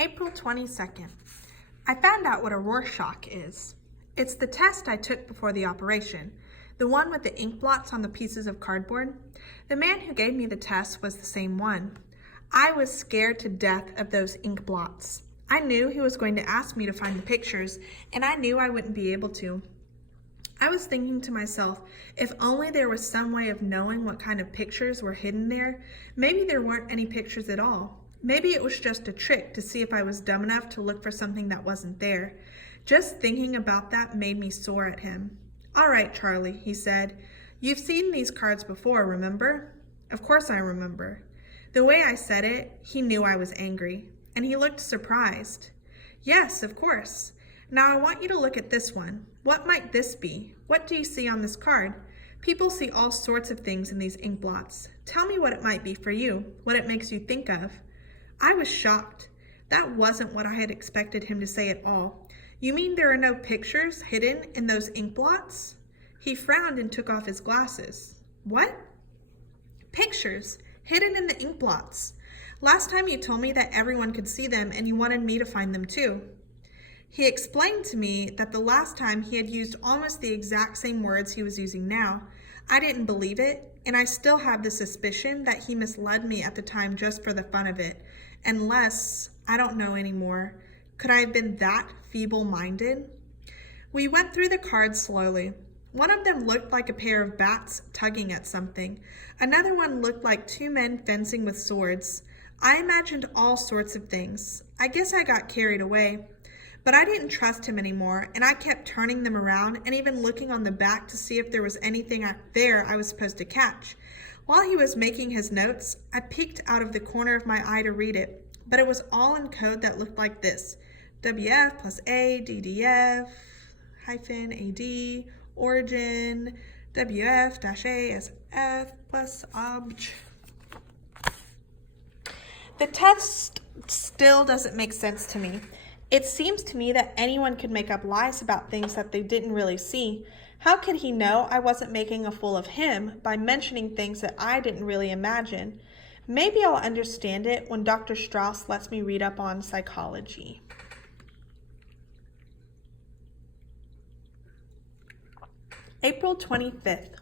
April 22nd. I found out what a Rorschach is. It's the test I took before the operation, the one with the ink blots on the pieces of cardboard. The man who gave me the test was the same one. I was scared to death of those ink blots. I knew he was going to ask me to find the pictures, and I knew I wouldn't be able to. I was thinking to myself, if only there was some way of knowing what kind of pictures were hidden there. Maybe there weren't any pictures at all. Maybe it was just a trick to see if I was dumb enough to look for something that wasn't there. Just thinking about that made me sore at him. "All right, Charlie," he said. "You've seen these cards before, remember?" Of course I remember. The way I said it, he knew I was angry, and he looked surprised. "Yes, of course. Now I want you to look at this one. What might this be? What do you see on this card? People see all sorts of things in these ink blots. Tell me what it might be for you, what it makes you think of." I was shocked. That wasn't what I had expected him to say at all. "You mean there are no pictures hidden in those ink blots?" He frowned and took off his glasses. "What?" "Pictures hidden in the ink blots. Last time you told me that everyone could see them and you wanted me to find them too." He explained to me that the last time he had used almost the exact same words he was using now. I didn't believe it, and I still have the suspicion that he misled me at the time just for the fun of it. Unless, I don't know anymore. Could I have been that feeble-minded? We went through the cards slowly. One of them looked like a pair of bats tugging at something. Another one looked like two men fencing with swords. I imagined all sorts of things. I guess I got carried away. But I didn't trust him anymore, and I kept turning them around and even looking on the back to see if there was anything there I was supposed to catch. While he was making his notes, I peeked out of the corner of my eye to read it, but it was all in code that looked like this: WF plus A, DDF, hyphen AD, origin, WF-A as F plus obj. The test still doesn't make sense to me. It seems to me that anyone could make up lies about things that they didn't really see. How could he know I wasn't making a fool of him by mentioning things that I didn't really imagine? Maybe I'll understand it when Dr. Strauss lets me read up on psychology. April 25th.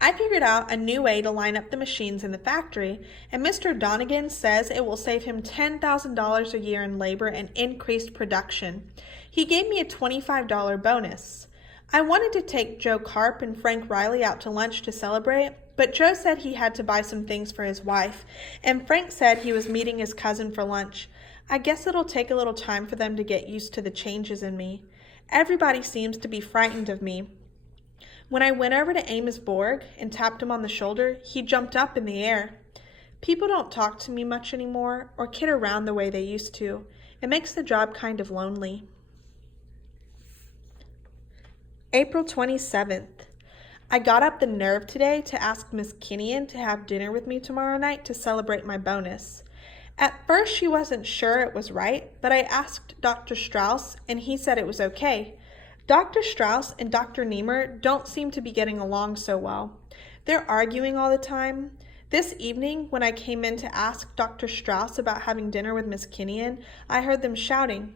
I figured out a new way to line up the machines in the factory, and Mr. Donegan says it will save him $10,000 a year in labor and increased production. He gave me a $25 bonus. I wanted to take Joe Karp and Frank Riley out to lunch to celebrate, but Joe said he had to buy some things for his wife, and Frank said he was meeting his cousin for lunch. I guess it'll take a little time for them to get used to the changes in me. Everybody seems to be frightened of me. When I went over to Amos Borg and tapped him on the shoulder, he jumped up in the air. People don't talk to me much anymore or kid around the way they used to. It makes the job kind of lonely. April 27th. I got up the nerve today to ask Miss Kinnian to have dinner with me tomorrow night to celebrate my bonus. At first she wasn't sure it was right, but I asked Dr. Strauss and he said it was okay. Dr. Strauss and Dr. Niemer don't seem to be getting along so well. They're arguing all the time. This evening, when I came in to ask Dr. Strauss about having dinner with Miss Kinnian, I heard them shouting.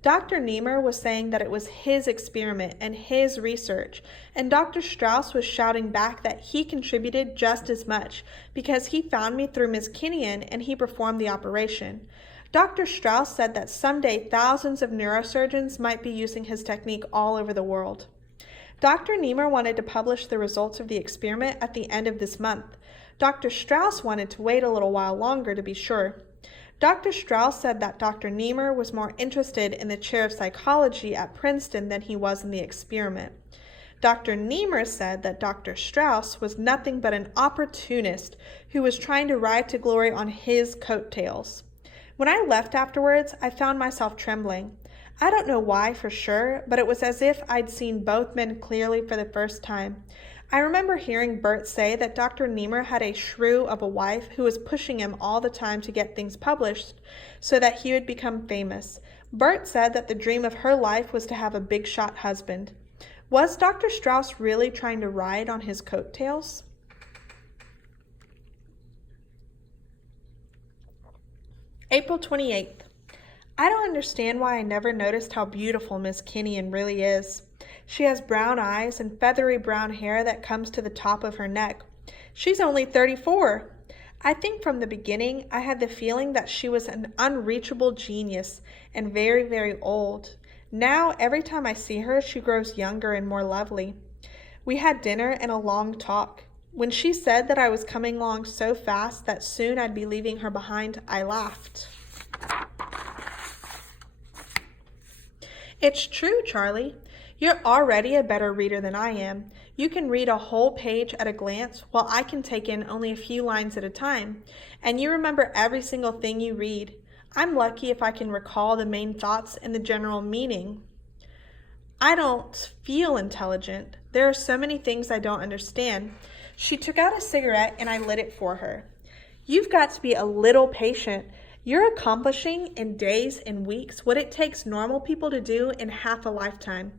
Dr. Niemer was saying that it was his experiment and his research, and Dr. Strauss was shouting back that he contributed just as much because he found me through Miss Kinnian and he performed the operation. Dr. Strauss said that someday thousands of neurosurgeons might be using his technique all over the world. Dr. Niemer wanted to publish the results of the experiment at the end of this month. Dr. Strauss wanted to wait a little while longer to be sure. Dr. Strauss said that Dr. Niemer was more interested in the chair of psychology at Princeton than he was in the experiment. Dr. Niemer said that Dr. Strauss was nothing but an opportunist who was trying to ride to glory on his coattails. When I left afterwards, I found myself trembling. I don't know why for sure, but it was as if I'd seen both men clearly for the first time. I remember hearing Bert say that Dr. Niemer had a shrew of a wife who was pushing him all the time to get things published so that he would become famous. Bert said that the dream of her life was to have a big-shot husband. Was Dr. Strauss really trying to ride on his coattails? April 28th. I don't understand why I never noticed how beautiful Miss Kenyon really is. She has brown eyes and feathery brown hair that comes to the top of her neck. She's only 34. I think from the beginning I had the feeling that she was an unreachable genius and very, very old. Now, every time I see her, she grows younger and more lovely. We had dinner and a long talk. When she said that I was coming along so fast that soon I'd be leaving her behind, I laughed. It's true, Charlie. You're already a better reader than I am. You can read a whole page at a glance, while I can take in only a few lines at a time. And you remember every single thing you read. I'm lucky if I can recall the main thoughts and the general meaning. I don't feel intelligent. There are so many things I don't understand. She took out a cigarette and I lit it for her. You've got to be a little patient. You're accomplishing in days and weeks what it takes normal people to do in half a lifetime.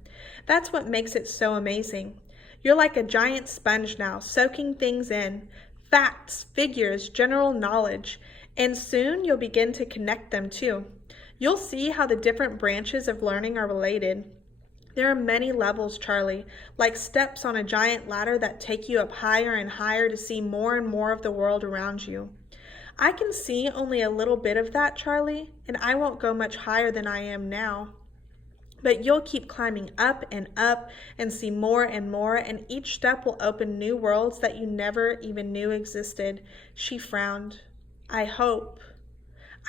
That's what makes it so amazing. You're like a giant sponge now, soaking things in, facts, figures, general knowledge, and soon you'll begin to connect them too. You'll see how the different branches of learning are related. There are many levels, Charlie, like steps on a giant ladder that take you up higher and higher to see more and more of the world around you. I can see only a little bit of that, Charlie, and I won't go much higher than I am now. But you'll keep climbing up and see more and more, and each step will open new worlds that you never even knew existed. She frowned. I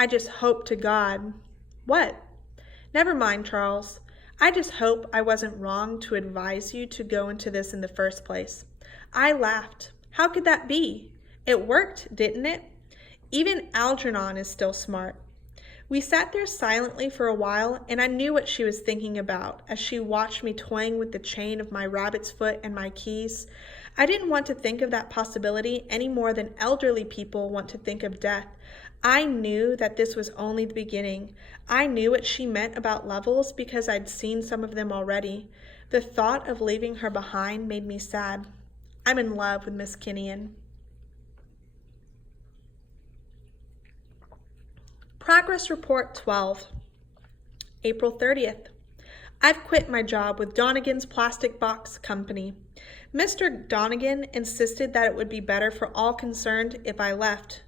just hope to God. What? Never mind, Charles. I just hope I wasn't wrong to advise you to go into this in the first place. I laughed. How could that be? It worked, didn't it? Even Algernon is still smart. We sat there silently for a while, and I knew what she was thinking about as she watched me toying with the chain of my rabbit's foot and my keys. I didn't want to think of that possibility any more than elderly people want to think of death. I knew that this was only the beginning. I knew what she meant about levels because I'd seen some of them already. The thought of leaving her behind made me sad. I'm in love with Miss Kenyon. Progress Report 12, April 30th. I've quit my job with Donegan's Plastic Box Company. Mr. Donegan insisted that it would be better for all concerned if I left.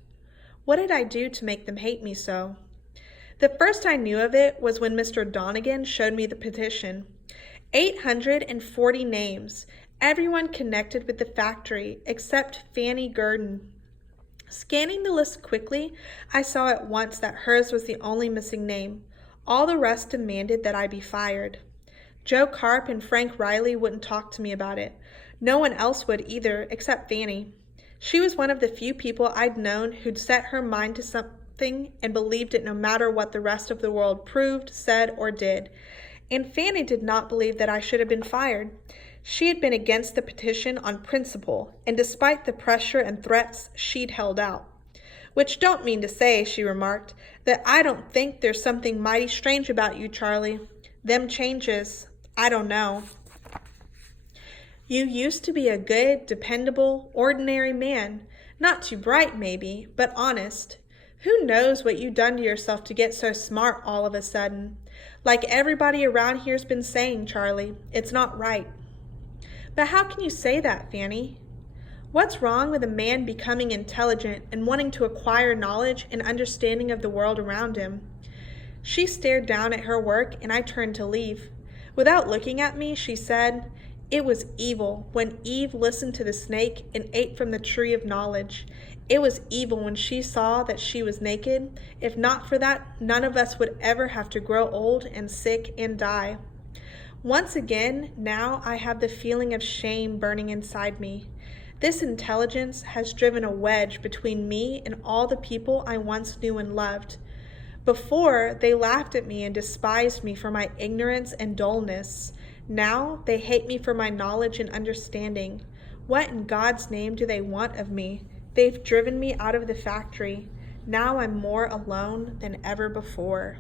What did I do to make them hate me so? The first I knew of it was when Mr. Donegan showed me the petition. 840 names, everyone connected with the factory except Fanny Gurdon. Scanning the list quickly, I saw at once that hers was the only missing name. All the rest demanded that I be fired. Joe Carp and Frank Riley wouldn't talk to me about it. No one else would either, except Fanny. She was one of the few people I'd known who'd set her mind to something and believed it no matter what the rest of the world proved, said, or did. And Fanny did not believe that I should have been fired. She had been against the petition on principle, and despite the pressure and threats, she'd held out. Which don't mean to say, she remarked, that I don't think there's something mighty strange about you, Charlie. Them changes, I don't know. You used to be a good, dependable, ordinary man. Not too bright, maybe, but honest. Who knows what you done to yourself to get so smart all of a sudden? Like everybody around here's been saying, Charlie, it's not right. But how can you say that, Fanny? What's wrong with a man becoming intelligent and wanting to acquire knowledge and understanding of the world around him? She stared down at her work, and I turned to leave. Without looking at me, she said, "It was evil when Eve listened to the snake and ate from the tree of knowledge. It was evil when she saw that she was naked. If not for that, none of us would ever have to grow old and sick and die." Once again, now I have the feeling of shame burning inside me. This intelligence has driven a wedge between me and all the people I once knew and loved. Before, they laughed at me and despised me for my ignorance and dullness. Now, they hate me for my knowledge and understanding. What in God's name do they want of me? They've driven me out of the factory. Now I'm more alone than ever before.